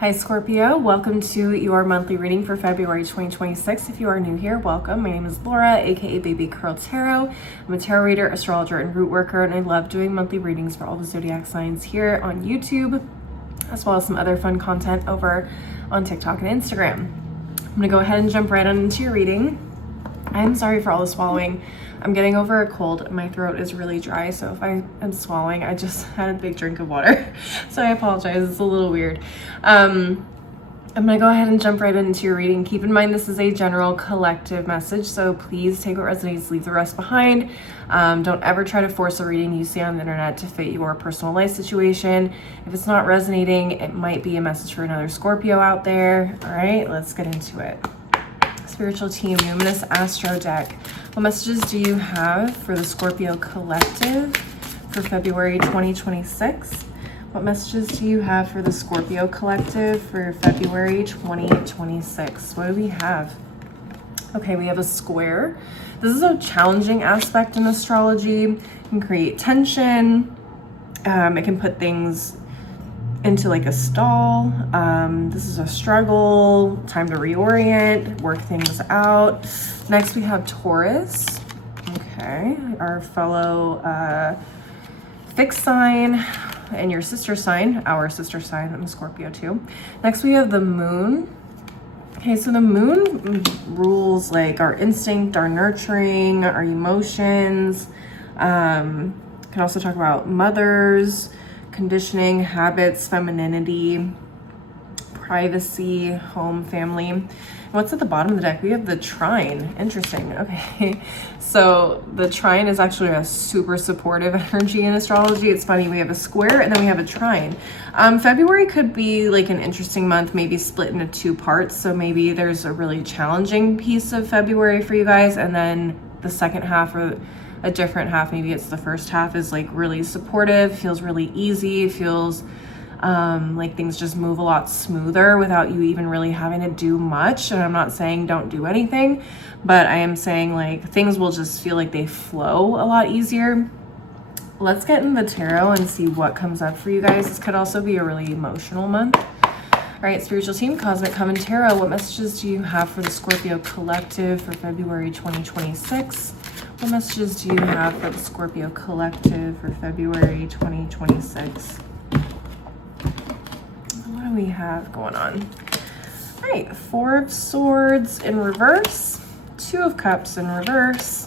Hi Scorpio, welcome to your monthly reading for February 2026. If you are new here, welcome. My name is Laura, aka Baby Curl Tarot. I'm a tarot reader, astrologer, and root worker, and I love doing monthly readings for all the zodiac signs here on YouTube, as well as some other fun content over on TikTok and Instagram. I'm gonna go ahead and jump right on into your reading. I'm sorry for all the swallowing. I'm getting over a cold. My throat is really dry, so if I am swallowing, I just had a big drink of water. So I apologize, it's a little weird. I'm gonna go ahead and jump right into your reading. Keep in mind this is a general collective message, so please take what resonates, leave the rest behind. Don't ever try to force a reading you see on the internet to fit your personal life situation. If it's not resonating, it might be a message for another Scorpio out there. All right, let's get into it. Spiritual team, Numinous Astro deck. What messages do you have for the Scorpio collective for February 2026? What messages do you have for the Scorpio collective for February 2026? What do we have? Okay, we have a square. This is a challenging aspect in astrology. It can create tension. It can put things into like a stall. This is a struggle, time to reorient, work things out. Next we have Taurus. Okay, our fellow fixed sign and your sister sign, our sister sign. I'm a Scorpio too. Next we have the moon. Okay, so the moon rules like our instinct, our nurturing, our emotions. Can also talk about mothers, conditioning, habits, femininity, privacy, home, family. And what's at the bottom of the deck? We have the trine. Interesting. Okay, so the trine is actually a super supportive energy in astrology. It's funny, we have a square and then we have a trine. February could be like an interesting month, maybe split into two parts. So maybe there's a really challenging piece of February for you guys, and then the second half or a different half, maybe it's the first half, is like really supportive, feels really easy, feels like things just move a lot smoother without you even really having to do much. And I'm not saying don't do anything, but I am saying like things will just feel like they flow a lot easier. Let's get in the tarot and see what comes up for you guys. This could also be a really emotional month. All right, spiritual team, Cosmic Coven Tarot, what messages do you have for the Scorpio collective for February 2026? What messages do you have for the Scorpio collective for February 2026? What do we have going on? All right, Four of Swords in reverse, Two of Cups in reverse,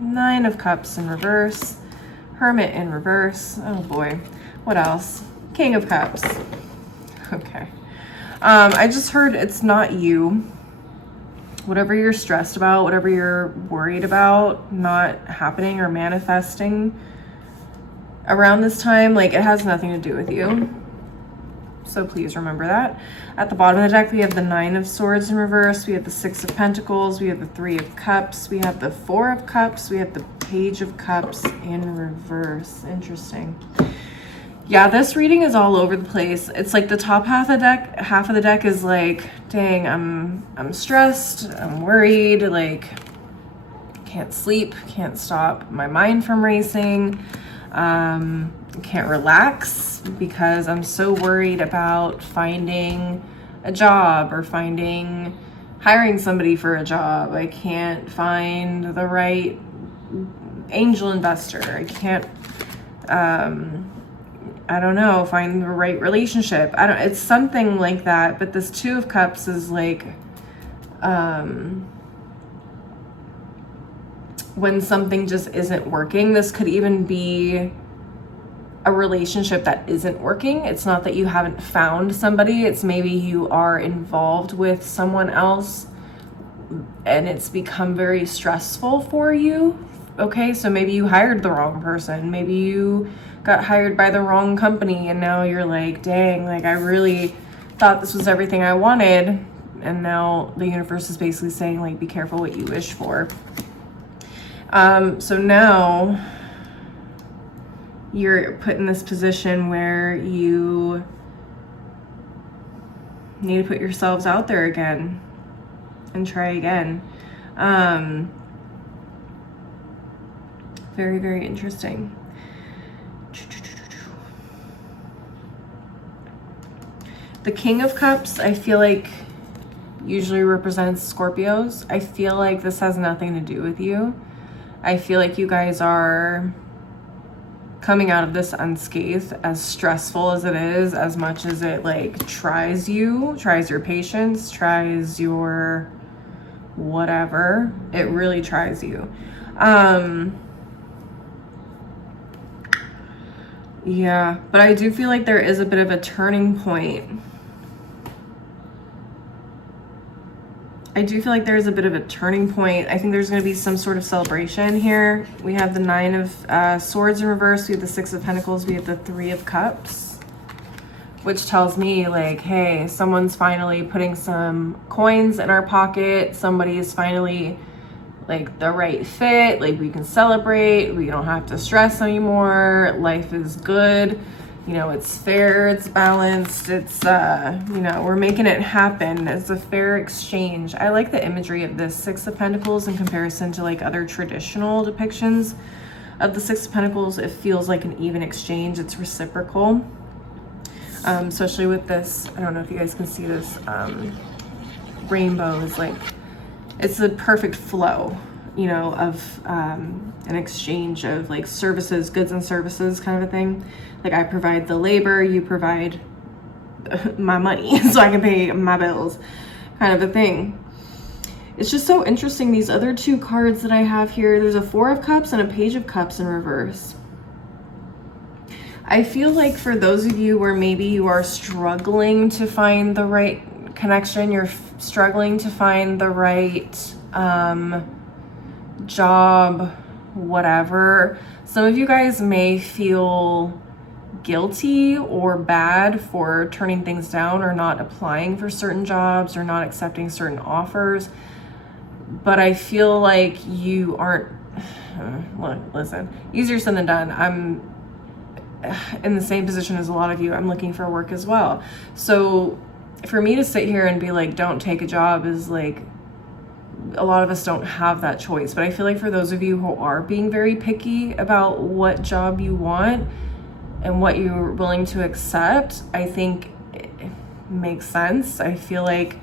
Nine of Cups in reverse, Hermit in reverse. Oh boy, what else? King of Cups. Okay. I just heard it's not you. Whatever you're stressed about, whatever you're worried about not happening or manifesting around this time, like it has nothing to do with you. So please remember that. At the bottom of the deck, we have the Nine of Swords in reverse. We have the Six of Pentacles. We have the Three of Cups. We have the Four of Cups. We have the Page of Cups in reverse. Interesting. Yeah, this reading is all over the place. It's like the top half of the deck is like, dang, I'm stressed, I'm worried, like can't sleep, can't stop my mind from racing, can't relax because I'm so worried about finding a job or hiring somebody for a job. I can't find the right angel investor. I can't I don't know, find the right relationship. It's something like that. But this Two of Cups is like, when something just isn't working. This could even be a relationship that isn't working. It's not that you haven't found somebody. It's maybe you are involved with someone else and it's become very stressful for you. Okay, so maybe you hired the wrong person. Maybe you got hired by the wrong company and now you're like, dang, like I really thought this was everything I wanted. And now the universe is basically saying like, be careful what you wish for. So now you're put in this position where you need to put yourselves out there again and try again. Very, very interesting. The King of Cups, I feel like usually represents Scorpios. I feel like this has nothing to do with you. I feel like you guys are coming out of this unscathed, as stressful as it is, as much as it like tries your patience, tries your whatever. It really tries you. Yeah, but I do feel like there is a bit of a turning point. I think there's going to be some sort of celebration here. We have the 9 of Swords in reverse. We have the 6 of Pentacles. We have the 3 of Cups, which tells me like, hey, someone's finally putting some coins in our pocket. Somebody is finally like the right fit. Like we can celebrate. We don't have to stress anymore. Life is good. You know, it's fair, it's balanced, it's, you know, we're making it happen. It's a fair exchange. I like the imagery of this 6 of Pentacles in comparison to like other traditional depictions of the 6 of Pentacles. It feels like an even exchange. It's reciprocal, especially with this. I don't know if you guys can see this rainbow is like, it's a perfect flow, you know, of an exchange of like services, goods and services kind of a thing. Like I provide the labor, you provide my money so I can pay my bills, kind of a thing. It's just so interesting. These other 2 cards that I have here, there's a 4 of Cups and a Page of Cups in reverse. I feel like for those of you where maybe you are struggling to find the right connection, you're struggling to find the right job, whatever, some of you guys may feel guilty or bad for turning things down or not applying for certain jobs or not accepting certain offers. But I feel like you aren't, listen, easier said than done. I'm in the same position as a lot of you. I'm looking for work as well. So for me to sit here and be like, don't take a job is like, a lot of us don't have that choice. But I feel like for those of you who are being very picky about what job you want and what you're willing to accept, I think it makes sense. I feel like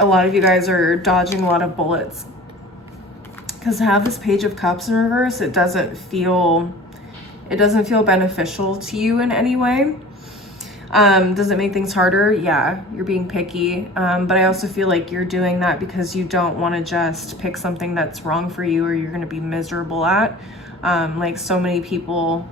a lot of you guys are dodging a lot of bullets, because to have this Page of Cups in reverse, it doesn't feel beneficial to you in any way. Does it make things harder? Yeah, you're being picky. But I also feel like you're doing that because you don't want to just pick something that's wrong for you or you're going to be miserable at. Like so many people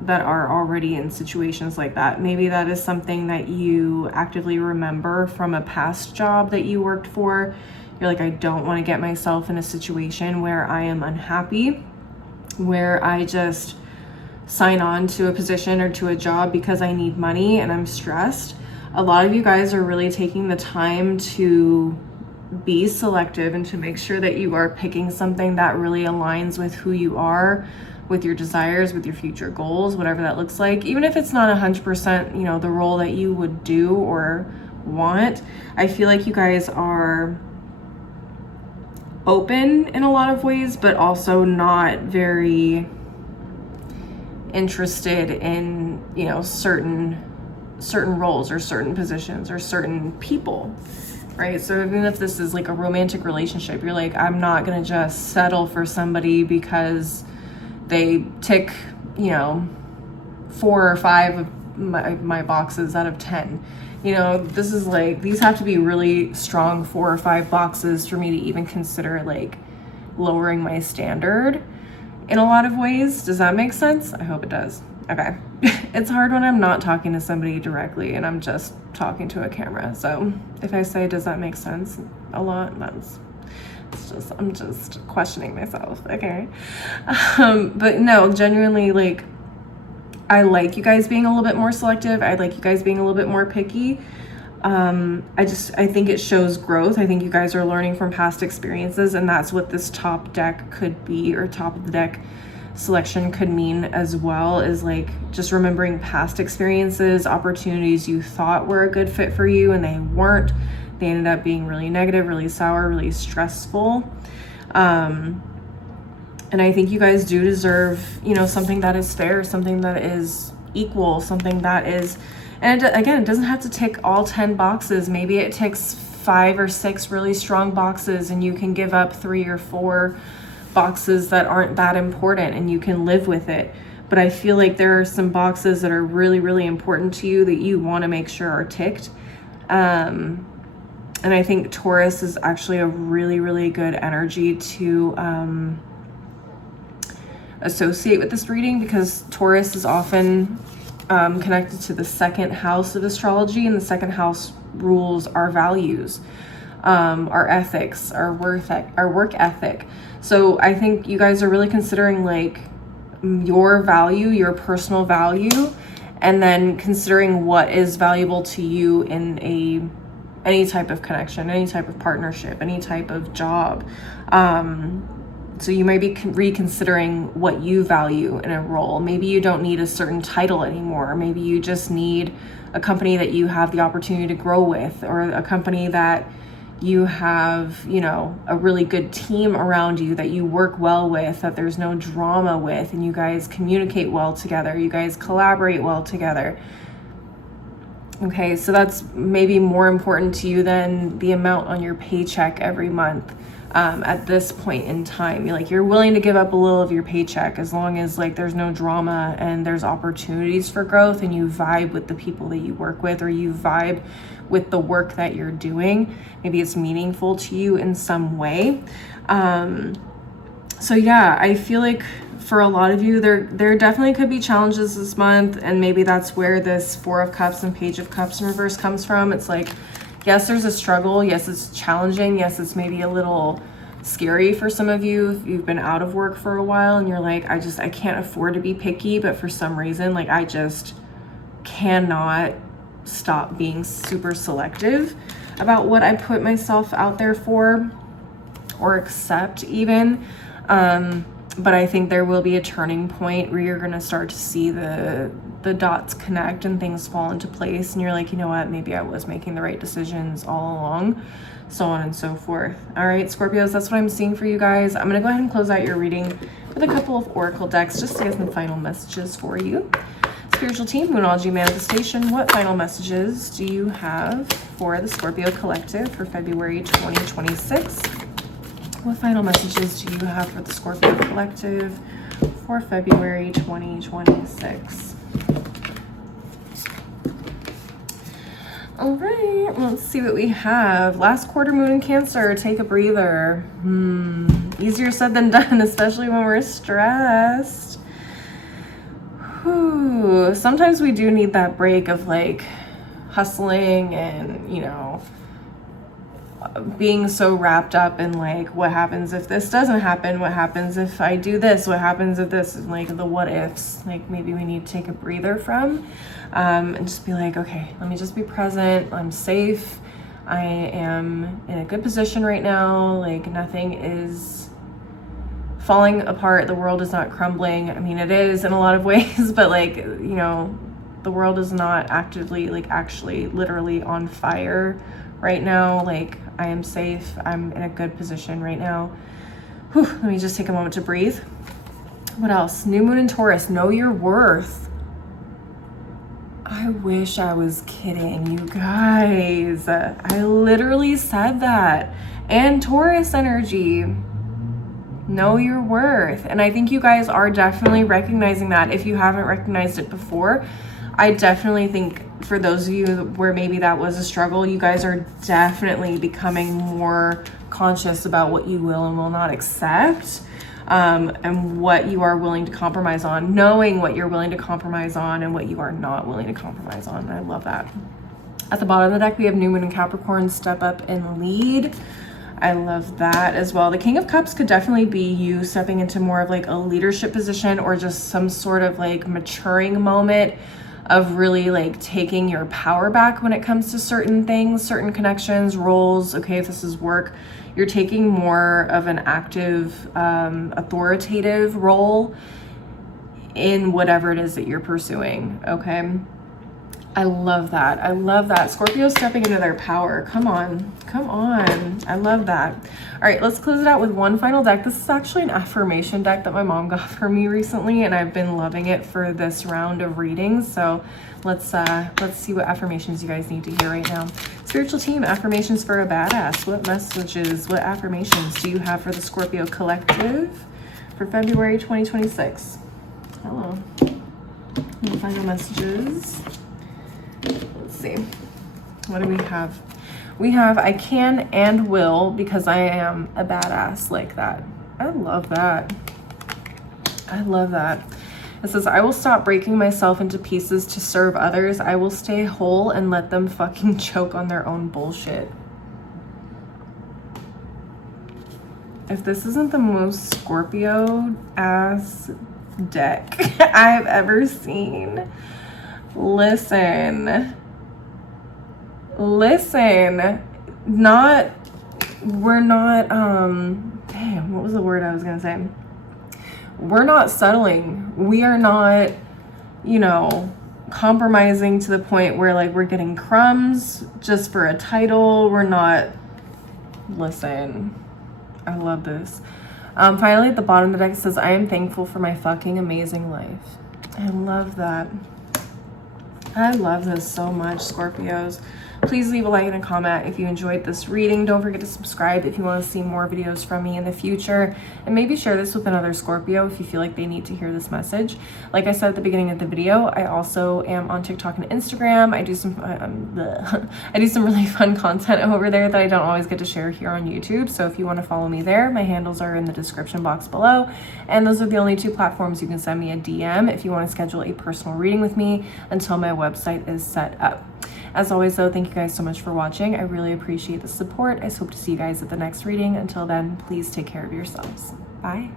that are already in situations like that. Maybe that is something that you actively remember from a past job that you worked for. You're like, I don't want to get myself in a situation where I am unhappy, where I just sign on to a position or to a job because I need money and I'm stressed. A lot of you guys are really taking the time to be selective and to make sure that you are picking something that really aligns with who you are, with your desires, with your future goals, whatever that looks like. Even if it's not 100%, you know, the role that you would do or want, I feel like you guys are open in a lot of ways, but also not very interested in, you know, certain roles or certain positions or certain people, right? So even if this is like a romantic relationship, you're like, I'm not gonna just settle for somebody because they tick, you know, 4 or 5 of my boxes out of 10. You know, this is like, these have to be really strong 4 or 5 boxes for me to even consider like lowering my standard in a lot of ways. Does that make sense? I hope it does. Okay. It's hard when I'm not talking to somebody directly and I'm just talking to a camera. So if I say, does that make sense a lot? I'm just questioning myself. Okay. But no, genuinely, like, I like you guys being a little bit more selective. I like you guys being a little bit more picky. I think it shows growth. I think you guys are learning from past experiences, and that's what this top deck could be, or top of the deck selection could mean as well, is like just remembering past experiences, opportunities you thought were a good fit for you and they weren't. They ended up being really negative, really sour, really stressful. And I think you guys do deserve, you know, something that is fair, something that is equal, something that is And again, it doesn't have to tick all 10 boxes. Maybe it ticks 5 or 6 really strong boxes, and you can give up 3 or 4 boxes that aren't that important, and you can live with it. But I feel like there are some boxes that are really, really important to you that you want to make sure are ticked. And I think Taurus is actually a really, really good energy to associate with this reading, because Taurus is often connected to the second house of astrology, and the second house rules our values, our ethics, our work ethic. So I think you guys are really considering like your value, your personal value, and then considering what is valuable to you in any type of connection, any type of partnership, any type of job. So you might be reconsidering what you value in a role. Maybe you don't need a certain title anymore. Maybe you just need a company that you have the opportunity to grow with, or a company that you have, you know, a really good team around you that you work well with, that there's no drama with, and you guys communicate well together, you guys collaborate well together. Okay, so that's maybe more important to you than the amount on your paycheck every month. At this point in time, you're willing to give up a little of your paycheck as long as like there's no drama and there's opportunities for growth, and you vibe with the people that you work with, or you vibe with the work that you're doing. Maybe it's meaningful to you in some way. So yeah, I feel like for a lot of you, there definitely could be challenges this month, and maybe that's where this 4 of Cups and Page of Cups in reverse comes from. It's like, yes, there's a struggle. Yes, it's challenging. Yes, it's maybe a little scary for some of you if you've been out of work for a while and you're like, I can't afford to be picky, but for some reason, like, I just cannot stop being super selective about what I put myself out there for or accept even. But I think there will be a turning point where you're going to start to see the dots connect and things fall into place. And you're like, you know what, maybe I was making the right decisions all along, so on and so forth. All right, Scorpios, that's what I'm seeing for you guys. I'm going to go ahead and close out your reading with a couple of oracle decks just to get some final messages for you. Spiritual team, Moonology Manifestation, what final messages do you have for the Scorpio collective for February 2026? What final messages do you have for the Scorpio collective for February 2026? All right, let's see what we have. Last quarter moon in Cancer, take a breather. Easier said than done, especially when we're stressed. Whew. Sometimes we do need that break of like hustling and, you know, being so wrapped up in like, what happens if this doesn't happen? What happens if I do this? What happens if this? Like the what ifs, like maybe we need to take a breather from, and just be like, okay, let me just be present. I'm safe. I am in a good position right now. Like nothing is falling apart. The world is not crumbling. I mean, it is in a lot of ways, but like, you know, the world is not actively, like actually literally on fire right now. Like I am safe. I'm in a good position right now. Whew, let me just take a moment to breathe. What else? New moon in Taurus, know your worth. I wish I was kidding, you guys. I literally said that. And Taurus energy, know your worth. And I think you guys are definitely recognizing that. If you haven't recognized it before, I definitely think for those of you where maybe that was a struggle, you guys are definitely becoming more conscious about what you will and will not accept, and what you are willing to compromise on, knowing what you're willing to compromise on and what you are not willing to compromise on. I love that. At the bottom of the deck, we have New Moon in Capricorn, step up and lead. I love that as well. The King of Cups could definitely be you stepping into more of like a leadership position, or just some sort of like maturing moment of really like taking your power back when it comes to certain things, certain connections, roles. Okay, if this is work, you're taking more of an active, authoritative role in whatever it is that you're pursuing. Okay. I love that. I love that. Scorpio stepping into their power. Come on. Come on. I love that. All right, let's close it out with one final deck. This is actually an affirmation deck that my mom got for me recently, and I've been loving it for this round of readings. So let's see what affirmations you guys need to hear right now. Spiritual team, affirmations for a badass. What messages, what affirmations do you have for the Scorpio collective for February 2026? Hello. Final messages. Let's see. What do we have? We have I can and will because I am a badass like that. I love that. I love that. It says, I will stop breaking myself into pieces to serve others. I will stay whole and let them fucking choke on their own bullshit. If this isn't the most Scorpio ass deck I've ever seen. Listen, we're not, damn, what was the word I was gonna say? We're not settling. We are not, you know, compromising to the point where like we're getting crumbs just for a title. We're not, listen, I love this. Finally, at the bottom of the deck, it says, I am thankful for my fucking amazing life. I love that. I love this so much, Scorpios. Please leave a like and a comment if you enjoyed this reading. Don't forget to subscribe if you want to see more videos from me in the future. And maybe share this with another Scorpio if you feel like they need to hear this message. Like I said at the beginning of the video, I also am on TikTok and Instagram. I do some I do some really fun content over there that I don't always get to share here on YouTube. So if you want to follow me there, my handles are in the description box below. And those are the only two platforms you can send me a DM if you want to schedule a personal reading with me until my website is set up. As always, though, thank you guys so much for watching. I really appreciate the support. I hope to see you guys at the next reading. Until then, please take care of yourselves. Bye.